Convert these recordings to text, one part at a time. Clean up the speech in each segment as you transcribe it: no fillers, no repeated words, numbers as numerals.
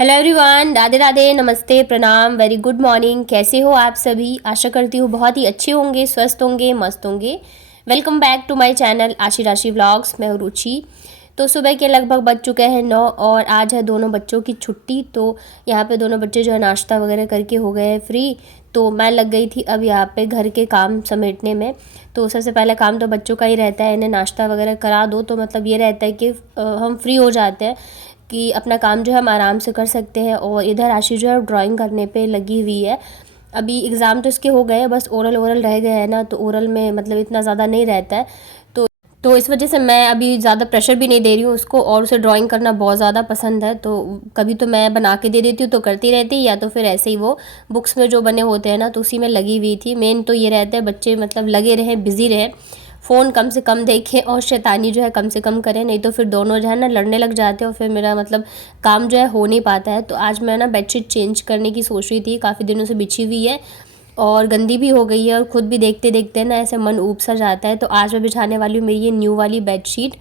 Hello everyone, Radhe Radhe, नमस्ते, प्रणाम, very good morning. कैसे हो आप सभी? आशा करती हूँ बहुत ही अच्छे होंगे, स्वस्थ होंगे, मस्त होंगे। Welcome back to my channel Aashi Rashi vlogs. मैं हूँ रुचि। तो सुबह के लगभग बज चुके हैं 9 और आज है दोनों बच्चों की छुट्टी। तो यहाँ पे दोनों बच्चे जो है नाश्ता वगैरह करके हो गए हैं फ्री। तो मैं लग गई थी अब यहाँ पे घर के काम समेटने में। तो सबसे पहला काम तो बच्चों का ही रहता है, इन्हें नाश्ता वगैरह करा दो तो मतलब ये रहता है कि हम फ्री हो जाते हैं कि अपना काम जो है हम आराम से कर सकते हैं। और इधर आशी जो है ड्राइंग करने पे लगी हुई है। अभी एग्ज़ाम तो इसके हो गए हैं, बस ओरल ओरल रह गए हैं ना, तो ओरल में मतलब इतना ज़्यादा नहीं रहता है। तो इस वजह से मैं अभी ज़्यादा प्रेशर भी नहीं दे रही हूँ उसको, और उसे ड्राइंग करना बहुत ज़्यादा पसंद है। तो कभी तो मैं बना के दे देती हूँ तो करती रहती है, या तो फिर ऐसे ही वो बुक्स में जो बने होते हैं ना तो उसी में लगी हुई थी। मेन तो ये रहता है बच्चे मतलब लगे रहें, बिज़ी रहें, फ़ोन कम से कम देखें और शैतानी जो है कम से कम करें, नहीं तो फिर दोनों जो है ना लड़ने लग जाते हैं और फिर मेरा मतलब काम जो है हो नहीं पाता है। तो आज मैं ना बेडशीट चेंज करने की सोच रही थी, काफ़ी दिनों से बिछी हुई है और गंदी भी हो गई है और ख़ुद भी देखते देखते ना ऐसे मन ऊब सा जाता है। तो आज मैं बिछाने वाली हूँ मेरी ये न्यू वाली बेडशीट।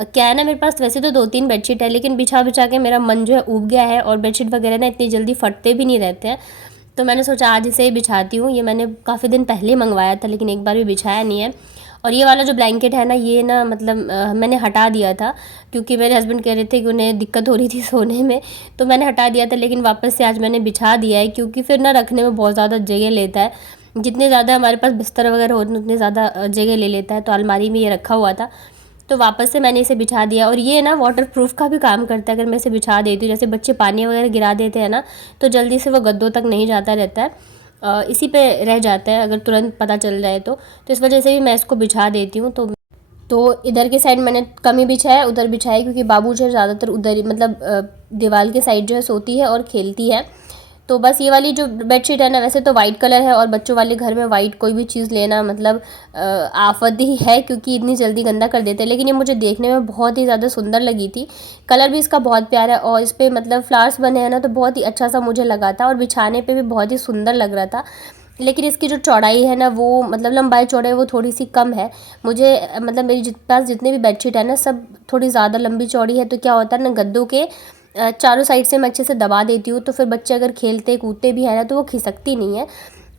क्या है ना, मेरे पास वैसे तो 2-3 बेडशीट है, लेकिन बिछा बिछा के मेरा मन जो है ऊब गया है और बेडशीट वगैरह ना इतनी जल्दी फटते भी नहीं रहते हैं। तो मैंने सोचा आज इसे ही बिछाती हूँ। ये मैंने काफ़ी दिन पहले मंगवाया था लेकिन एक बार भी बिछाया नहीं है। और ये वाला जो ब्लैंकेट है ना, ये ना मतलब मैंने हटा दिया था क्योंकि मेरे हस्बैंड कह रहे थे कि उन्हें दिक्कत हो रही थी सोने में। तो मैंने हटा दिया था, लेकिन वापस से आज मैंने बिछा दिया है क्योंकि फिर ना रखने में बहुत ज़्यादा जगह लेता है। जितने ज़्यादा हमारे पास बिस्तर वगैरह होते हैं उतने ज़्यादा जगह ले लेता है। तो अलमारी में ये रखा हुआ था, तो वापस से मैंने इसे बिछा दिया। और ये ना वाटर प्रूफ का भी काम करता है। अगर मैं इसे बिछा देती हूँ, जैसे बच्चे पानी वगैरह गिरा देते हैं ना, तो जल्दी से वो गद्दों तक नहीं जाता रहता है, इसी पे रह जाता है अगर तुरंत पता चल जाए तो इस वजह से भी मैं इसको बिछा देती हूँ। तो इधर के साइड मैंने कम ही बिछाया है, उधर बिछाया क्योंकि बाबू जो है ज़्यादातर उधर ही मतलब दीवार के साइड जो है सोती है और खेलती है। तो बस ये वाली जो बेडशीट है ना, वैसे तो वाइट कलर है और बच्चों वाले घर में वाइट कोई भी चीज़ लेना मतलब आफत ही है क्योंकि इतनी जल्दी गंदा कर देते हैं। लेकिन ये मुझे देखने में बहुत ही ज़्यादा सुंदर लगी थी, कलर भी इसका बहुत प्यारा है और इस पर मतलब फ्लावर्स बने हैं ना, तो बहुत ही अच्छा सा मुझे लगा था और बिछाने पे भी बहुत ही सुंदर लग रहा था। लेकिन इसकी जो चौड़ाई है ना, वो मतलब लंबाई चौड़ाई वो थोड़ी सी कम है। मुझे मतलब मेरी पास जितने भी बेडशीट है ना, सब थोड़ी ज़्यादा लंबी चौड़ी है। तो क्या होता है ना, गद्दों के चारों साइड से मैं अच्छे से दबा देती हूँ, तो फिर बच्चे अगर खेलते कूदते भी है ना तो वो खिसकती नहीं है।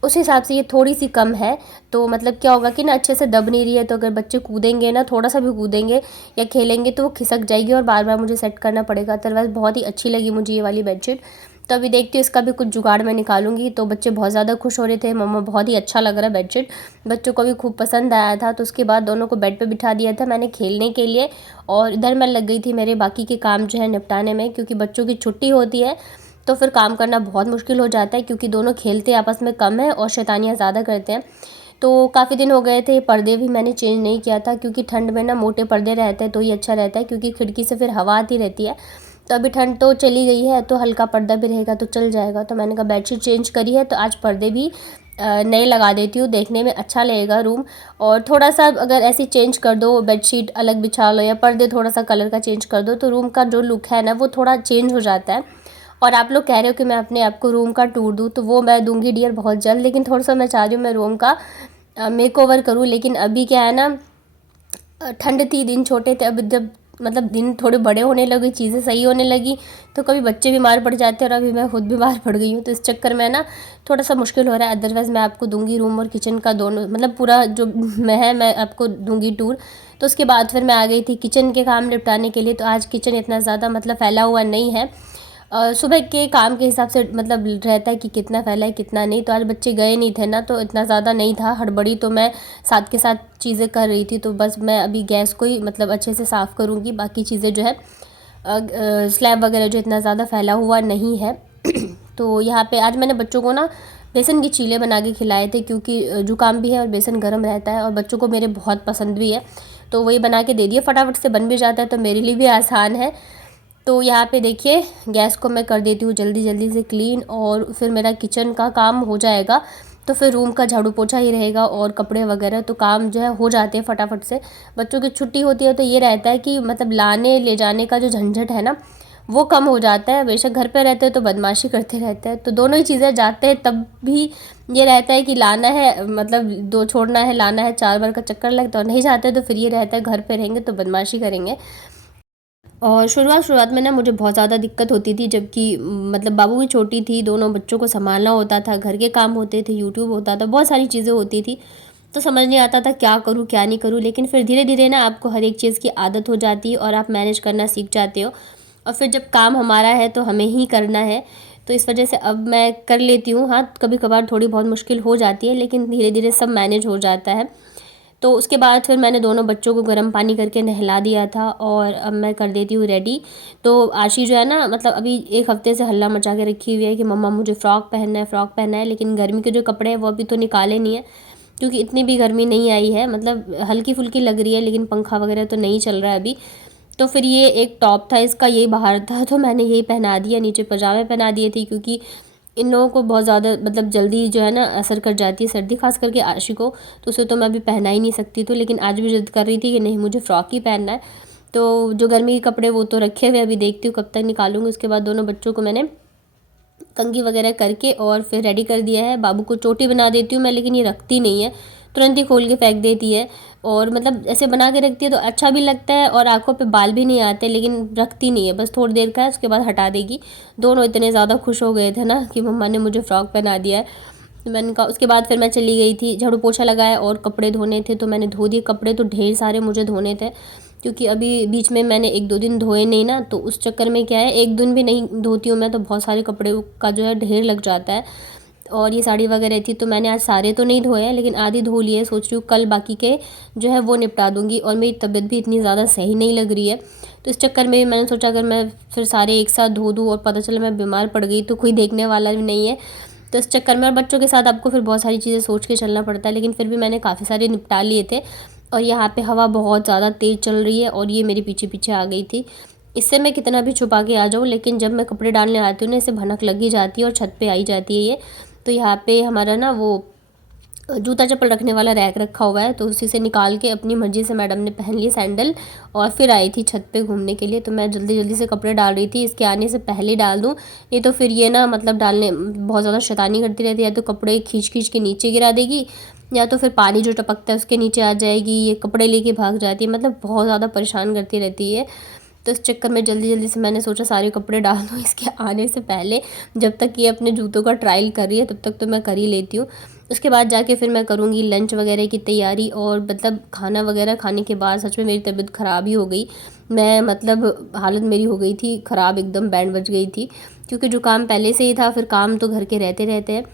उस हिसाब से ये थोड़ी सी कम है। तो मतलब क्या होगा कि ना अच्छे से दब नहीं रही है, तो अगर बच्चे कूदेंगे ना, थोड़ा सा भी कूदेंगे या खेलेंगे तो वो खिसक जाएगी और बार बार मुझे सेट करना पड़ेगा। अदरवाइज़ बहुत ही अच्छी लगी मुझे ये वाली बेडशीट। तो अभी देखती हूँ इसका भी कुछ जुगाड़ मैं निकालूंगी। तो बच्चे बहुत ज़्यादा खुश हो रहे थे, मम्मा बहुत ही अच्छा लग रहा है बेडशीट। बच्चों को भी खूब पसंद आया था। तो उसके बाद दोनों को बेड पे बिठा दिया था मैंने खेलने के लिए, और इधर मैं लग गई थी मेरे बाकी के काम जो है निपटाने में, क्योंकि बच्चों की छुट्टी होती है तो फिर काम करना बहुत मुश्किल हो जाता है क्योंकि दोनों खेलते आपस में कम है और शैतानियाँ ज़्यादा करते हैं। तो काफ़ी दिन हो गए थे, पर्दे भी मैंने चेंज नहीं किया था क्योंकि ठंड में ना मोटे पर्दे रहते हैं तो ये अच्छा रहता है क्योंकि खिड़की से फिर हवा आती रहती है। तो अभी ठंड तो चली गई है तो हल्का पर्दा भी रहेगा तो चल जाएगा। तो मैंने कहा बेडशीट चेंज करी है तो आज पर्दे भी नए लगा देती हूँ, देखने में अच्छा लगेगा रूम। और थोड़ा सा अगर ऐसी चेंज कर दो, बेडशीट अलग बिछा लो या पर्दे थोड़ा सा कलर का चेंज कर दो, तो रूम का जो लुक है ना वो थोड़ा चेंज हो जाता है। और आप लोग कह रहे हो कि मैं अपने आप को रूम का टूर दूँ, तो वो मैं दूंगी डियर बहुत जल्द। लेकिन थोड़ा सा मैं चाह रही हूँ मैं रूम का मेकओवर करूँ। लेकिन अभी क्या है ना, ठंड थी, दिन छोटे थे। अब जब मतलब दिन थोड़े बड़े होने लगे, चीज़ें सही होने लगी, तो कभी बच्चे बीमार पड़ जाते हैं और अभी मैं खुद बीमार पड़ गई हूँ। तो इस चक्कर में ना थोड़ा सा मुश्किल हो रहा है। अदरवाइज़ मैं आपको दूंगी रूम और किचन का दोनों, मतलब पूरा जो मैं आपको दूंगी टूर। तो उसके बाद फिर मैं आ गई थी किचन के काम निपटाने के लिए। तो आज किचन इतना ज़्यादा मतलब फैला हुआ नहीं है। सुबह के काम के हिसाब से मतलब रहता है कि कितना फैला है कितना नहीं। तो आज बच्चे गए नहीं थे ना, तो इतना ज़्यादा नहीं था हड़बड़ी, तो मैं साथ के साथ चीज़ें कर रही थी। तो बस मैं अभी गैस को ही मतलब अच्छे से साफ़ करूँगी, बाकी चीज़ें जो है स्लैब वगैरह जो इतना ज़्यादा फैला हुआ नहीं है। तो यहाँ पे आज मैंने बच्चों को ना बेसन के चीले बना के खिलाए थे क्योंकि जुकाम भी है और बेसन गर्म रहता है और बच्चों को मेरे बहुत पसंद भी है। तो वही बना के दे दिए, फटाफट से बन भी जाता है तो मेरे लिए भी आसान है। तो यहाँ पे देखिए गैस को मैं कर देती हूँ जल्दी जल्दी से क्लीन, और फिर मेरा किचन का काम हो जाएगा। तो फिर रूम का झाड़ू पोछा ही रहेगा और कपड़े वगैरह तो काम जो है हो जाते हैं फटाफट से। बच्चों की छुट्टी होती है तो ये रहता है कि मतलब लाने ले जाने का जो झंझट है ना वो कम हो जाता है। बेशक घर पे रहते हैं तो बदमाशी करते रहते हैं, तो दोनों ही चीज़ें जाते हैं तब भी ये रहता है कि लाना है, मतलब दो छोड़ना है लाना है, 4 बार का चक्कर लगता है। और नहीं जाते तो फिर ये रहता है घर पे रहेंगे तो बदमाशी करेंगे। और शुरुआत में ना मुझे बहुत ज़्यादा दिक्कत होती थी, जबकि मतलब बाबू भी छोटी थी, दोनों बच्चों को संभालना होता था, घर के काम होते थे, यूट्यूब होता था, बहुत सारी चीज़ें होती थी। तो समझ नहीं आता था क्या करूँ क्या नहीं करूँ। लेकिन फिर धीरे धीरे ना आपको हर एक चीज़ की आदत हो जाती है और आप मैनेज करना सीख जाते हो। और फिर जब काम हमारा है तो हमें ही करना है, तो इस वजह से अब मैं कर लेती हूँ। हाँ, कभी कभार थोड़ी बहुत मुश्किल हो जाती है, लेकिन धीरे धीरे सब मैनेज हो जाता है। तो उसके बाद फिर मैंने दोनों बच्चों को गर्म पानी करके नहला दिया था और अब मैं कर देती हूँ रेडी। तो आशी जो है ना, मतलब अभी एक हफ्ते से हल्ला मचा के रखी हुई है कि मम्मा मुझे फ़्रॉक पहनना है, फ़्रॉक पहनना है। लेकिन गर्मी के जो कपड़े हैं वो अभी तो निकाले नहीं है, क्योंकि इतनी भी गर्मी नहीं आई है, मतलब हल्की फुल्की लग रही है, लेकिन पंखा वगैरह तो नहीं चल रहा है अभी। तो फिर ये एक टॉप था इसका, यही बाहर था, तो मैंने यही पहना दिया, नीचे पजामे पहना दिए थे, क्योंकि इन लोगों को बहुत ज़्यादा मतलब जल्दी जो है ना असर कर जाती है सर्दी, खास करके आशी को। तो उसे तो मैं अभी पहना ही नहीं सकती, तो लेकिन आज भी ज़िद कर रही थी कि नहीं मुझे फ़्रॉक ही पहनना है। तो जो गर्मी के कपड़े वो तो रखे हुए, अभी देखती हूँ कब तक निकालूंगी। उसके बाद दोनों बच्चों को मैंने कंघी वगैरह करके और फिर रेडी कर दिया है। बाबू को चोटी बना देती हूँ मैं, लेकिन ये रखती नहीं है, तुरंत ही खोल के फेंक देती है। और मतलब ऐसे बना के रखती है तो अच्छा भी लगता है और आंखों पे बाल भी नहीं आते, लेकिन रखती नहीं है, बस थोड़ी देर का है, उसके बाद हटा देगी। दोनों इतने ज़्यादा खुश हो गए थे ना कि मम्मा ने मुझे फ़्रॉक पहना दिया है। तो मैंने कहा, उसके बाद फिर मैं चली गई थी, झाड़ू पोछा लगाया और कपड़े धोने थे तो मैंने धो दिए। कपड़े तो ढेर सारे मुझे धोने थे, क्योंकि अभी बीच में मैंने 1-2 दिन धोए नहीं ना, तो उस चक्कर में क्या है, एक दिन भी नहीं धोती हूँ मैं तो बहुत सारे कपड़े का जो है ढेर लग जाता है। और ये साड़ी वगैरह थी तो मैंने आज सारे तो नहीं धोए हैं, लेकिन आधी धो लिए। सोच रही हूँ कल बाकी के जो है वो निपटा दूँगी। और मेरी तबीयत भी इतनी ज़्यादा सही नहीं लग रही है, तो इस चक्कर में मैंने सोचा अगर मैं फिर सारे एक साथ धो दूँ और पता चला मैं बीमार पड़ गई तो कोई देखने वाला भी नहीं है। तो इस चक्कर में और बच्चों के साथ आपको फिर बहुत सारी चीज़ें सोच के चलना पड़ता है, लेकिन फिर भी मैंने काफ़ी सारे निपटा लिए थे। और यहाँ पे हवा बहुत ज़्यादा तेज़ चल रही है और ये मेरे पीछे पीछे आ गई थी। इससे मैं कितना भी छुपा के आ जाऊँ, लेकिन जब मैं कपड़े डालने आती हूँ ना, इसे भनक लगी जाती है और छत पे आई जाती है ये। तो यहाँ पे हमारा ना वो जूता चप्पल रखने वाला रैक रखा हुआ है, तो उसी से निकाल के अपनी मर्ज़ी से मैडम ने पहन लिए सैंडल और फिर आई थी छत पे घूमने के लिए। तो मैं जल्दी जल्दी से कपड़े डाल रही थी, इसके आने से पहले डाल दूँ, नहीं तो फिर ये ना मतलब डालने बहुत ज़्यादा शैतानी करती रहती है। या तो कपड़े खींच खींच के नीचे गिरा देगी, या तो फिर पानी जो टपकता है उसके नीचे आ जाएगी, ये कपड़े लेके भाग जाती है, मतलब बहुत ज़्यादा परेशान करती रहती है। तो इस चक्कर में जल्दी जल्दी से मैंने सोचा सारे कपड़े डाल दूँ इसके आने से पहले। जब तक ये अपने जूतों का ट्रायल कर रही है तब तक तो मैं कर ही लेती हूँ। उसके बाद जाके फिर मैं करूँगी लंच वगैरह की तैयारी। और मतलब खाना वगैरह खाने के बाद सच में मेरी तबीयत ख़राब ही हो गई। मैं मतलब हालत मेरी हो गई थी ख़राब, एकदम बैंड बज गई थी, क्योंकि जुकाम पहले से ही था, फिर काम तो घर के रहते रहते हैं।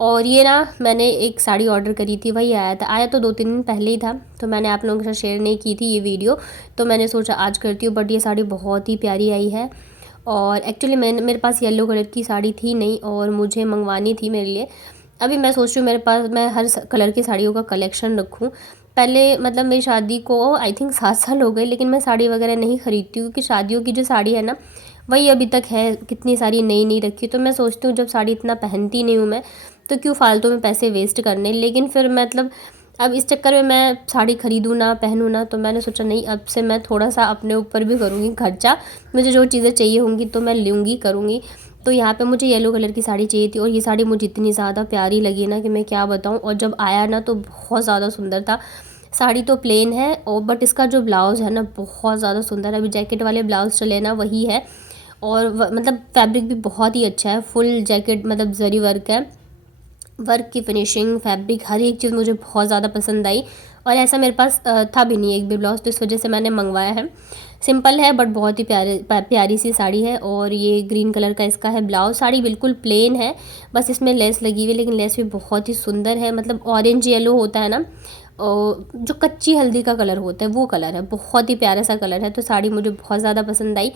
और ये ना मैंने एक साड़ी ऑर्डर करी थी, वही आया तो 2-3 दिन पहले ही था, तो मैंने आप लोगों के साथ शेयर नहीं की थी ये वीडियो, तो मैंने सोचा आज करती हूँ। बट ये साड़ी बहुत ही प्यारी आई है। और एक्चुअली मेरे पास येलो कलर की साड़ी थी नहीं और मुझे मंगवानी थी मेरे लिए। अभी मैं सोच रही हूँ मेरे पास मैं हर कलर की साड़ियों का कलेक्शन रखूँ। पहले मतलब मेरी शादी को आई थिंक 7 साल हो गए, लेकिन मैं साड़ी वगैरह नहीं खरीदती हूँ, क्योंकि शादियों की जो साड़ी है ना वही अभी तक है, कितनी सारी नई नई रखी। तो मैं सोचती हूँ जब साड़ी इतना पहनती नहीं हूँ मैं, तो क्यों फालतू में पैसे वेस्ट करने। लेकिन फिर मतलब अब इस चक्कर में मैं साड़ी खरीदूँ ना पहनूँ ना, तो मैंने सोचा नहीं, अब से मैं थोड़ा सा अपने ऊपर भी करूँगी खर्चा। मुझे जो चीज़ें चाहिए होंगी तो मैं लूँगी करूँगी। तो यहाँ पे मुझे येलो कलर की साड़ी चाहिए थी और ये साड़ी मुझे इतनी ज़्यादा प्यारी लगी ना कि मैं क्या बताऊँ। और जब आया ना तो बहुत ज़्यादा सुंदर था। साड़ी तो प्लेन है और बट इसका जो ब्लाउज़ है ना बहुत ज़्यादा सुंदर है। अभी जैकेट वाले ब्लाउज़ चले ना वही है। और मतलब फैब्रिक भी बहुत ही अच्छा है, फुल जैकेट मतलब जरी वर्क है, वर्क की फिनिशिंग, फैब्रिक, हर एक चीज़ मुझे बहुत ज़्यादा पसंद आई। और ऐसा मेरे पास था भी नहीं एक भी ब्लाउज़, तो इस वजह से मैंने मंगवाया है। सिंपल है बट बहुत ही प्यारी सी साड़ी है। और ये ग्रीन कलर का इसका है ब्लाउज़। साड़ी बिल्कुल प्लेन है, बस इसमें लेस लगी हुई है, लेकिन लेस भी बहुत ही सुंदर है। मतलब ऑरेंज येलो होता है ना, और जो कच्ची हल्दी का कलर होता है वो कलर है, बहुत ही प्यारा सा कलर है। तो साड़ी मुझे बहुत ज़्यादा पसंद आई।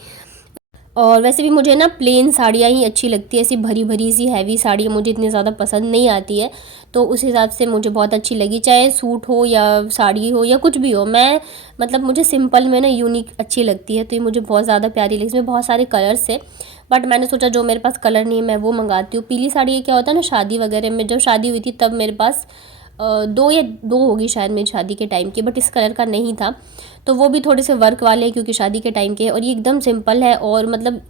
और वैसे भी मुझे ना प्लेन साड़ियाँ ही अच्छी लगती है, ऐसी भरी भरी सी हैवी साड़ियाँ मुझे इतनी ज़्यादा पसंद नहीं आती है। तो उस हिसाब से मुझे बहुत अच्छी लगी, चाहे सूट हो या साड़ी हो या कुछ भी हो। मैं मतलब मुझे सिंपल में ना यूनिक अच्छी लगती है, तो ये मुझे बहुत ज़्यादा प्यारी लगी। इसमें बहुत सारे कलर्स थे, बट मैंने सोचा जो मेरे पास कलर नहीं है मैं वो मंगाती हूँ। पीली साड़ी क्या होता है ना, शादी वगैरह में जब शादी हुई थी तब मेरे पास 2 होगी शायद मेरी शादी के टाइम की, बट इस कलर का नहीं था। तो वो भी थोड़े से वर्क वाले हैं क्योंकि शादी के टाइम के, और ये एकदम सिंपल है। और मतलब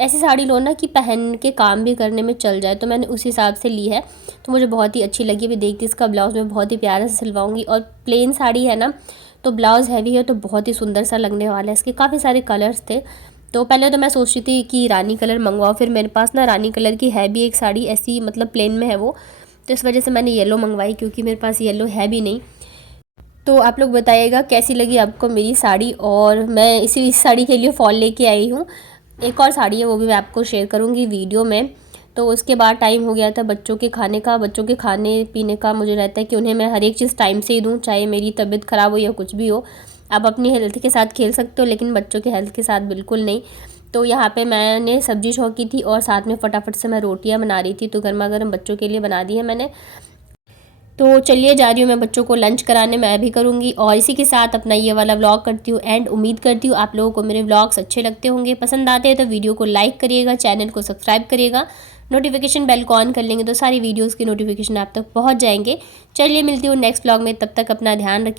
ऐसी साड़ी लो ना कि पहन के काम भी करने में चल जाए, तो मैंने उस हिसाब से ली है। तो मुझे बहुत ही अच्छी लगी। अभी देखती इसका ब्लाउज़ मैं बहुत ही प्यारा से सिलवाऊंगी। और प्लेन साड़ी है ना, तो ब्लाउज़ हैवी है तो बहुत ही सुंदर सा लगने वाला है। इसके काफ़ी सारे कलर्स थे, तो पहले तो मैं सोच रही थी कि रानी कलर मंगवाओ, फिर मेरे पास ना रानी कलर की है भी एक साड़ी, ऐसी मतलब प्लेन में है वो, तो इस वजह से मैंने येलो मंगवाई, क्योंकि मेरे पास येलो है भी नहीं। तो आप लोग बताइएगा कैसी लगी आपको मेरी साड़ी, और मैं इस साड़ी के लिए फॉल लेके आई हूँ। एक और साड़ी है, वो भी मैं आपको शेयर करूँगी वीडियो में। तो उसके बाद टाइम हो गया था बच्चों के खाने का। बच्चों के खाने पीने का मुझे रहता है कि उन्हें मैं हर एक चीज़ टाइम से ही दूँ, चाहे मेरी तबीयत ख़राब हो या कुछ भी हो। आप अपनी हेल्थ के साथ खेल सकते हो, लेकिन बच्चों के हेल्थ के साथ बिल्कुल नहीं। तो यहाँ पे मैंने सब्ज़ी छौंकी थी और साथ में फटाफट से मैं रोटियाँ बना रही थी, तो गर्मा गर्म बच्चों के लिए बना दी है मैंने। तो चलिए जा रही हूँ मैं बच्चों को लंच कराने, मैं भी करूँगी, और इसी के साथ अपना ये वाला व्लॉग करती हूँ एंड। उम्मीद करती हूँ आप लोगों को मेरे व्लॉग्स अच्छे लगते होंगे। पसंद आते हैं तो वीडियो को लाइक करिएगा, चैनल को सब्सक्राइब करिएगा, नोटिफिकेशन बेल को ऑन कर लेंगे तो सारी वीडियोज़ की नोटिफिकेशन आप तक पहुँच जाएंगे। चलिए मिलती हूँ नेक्स्ट व्लॉग में, तब तक अपना ध्यान रखिए।